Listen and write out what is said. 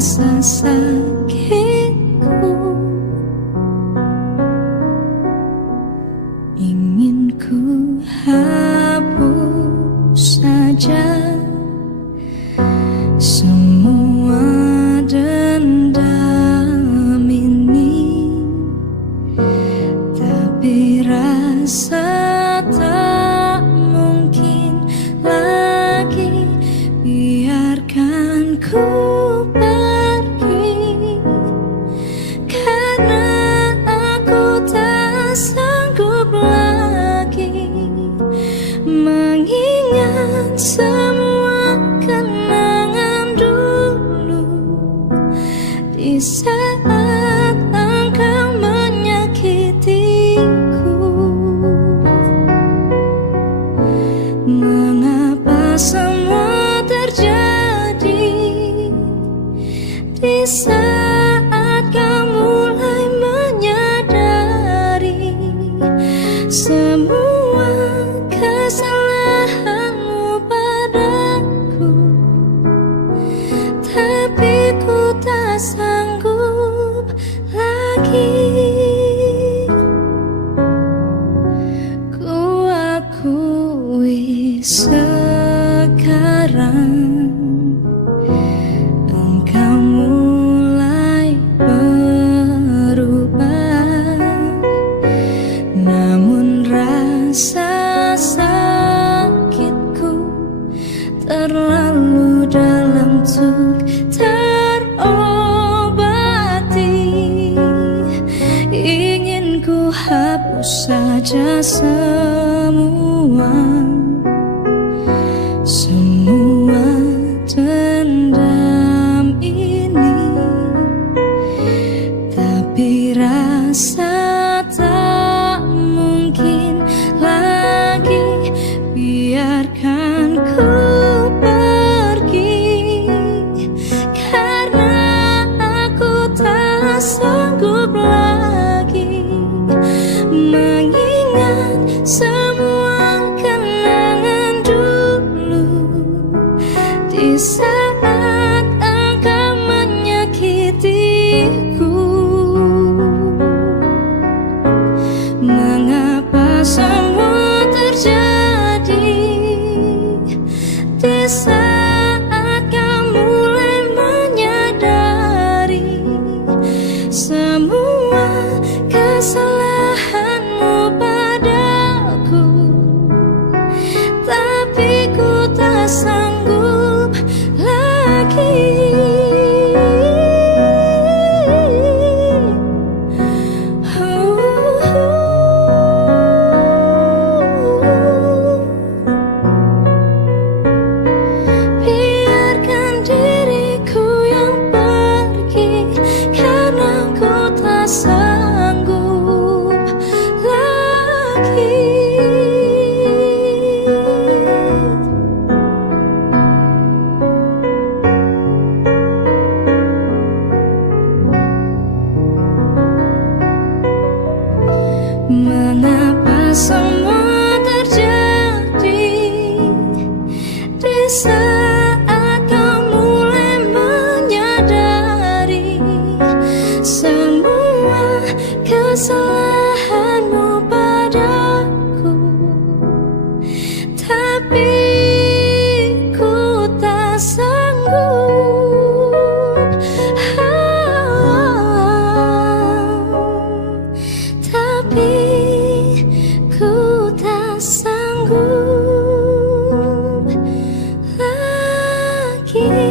rasa sakitku. Ingin ku hapus saja semua dendam ini, tapi rasa tak mungkin lagi. Biarkan ku pergi, karena aku tak sanggup lagi mengingat semua kenangan dulu. Di saat engkau menyakitiku, mengapa semua terjadi di saat kau mulai menyadari semua kesalahanmu padaku, tapi ku tak sanggup lagi. Ku akui sekarang engkau mulai berubah, namun rasa sakitku terlalu dalam untuk terobati. Ingin ku hapus saja semua dendam ini, tapi rasa tak mungkin lagi. Biarkan ku pergi, karena aku tak sanggup lagi mengingat semua kenangan dulu. Di saat engkau menyakitiku, mengapa semua terjadi di saat kau mulai menyadari semua kesalahanmu padaku, tapi ku tak sanggup lagi. Biarkan diriku yang pergi, karena ku tak sanggup lagi. Mengapa semua terjadi di saat kau mulai menyadari semua kesalahanmu padaku, tapi ku tak sanggup. Tapi ku tak sanggup lagi.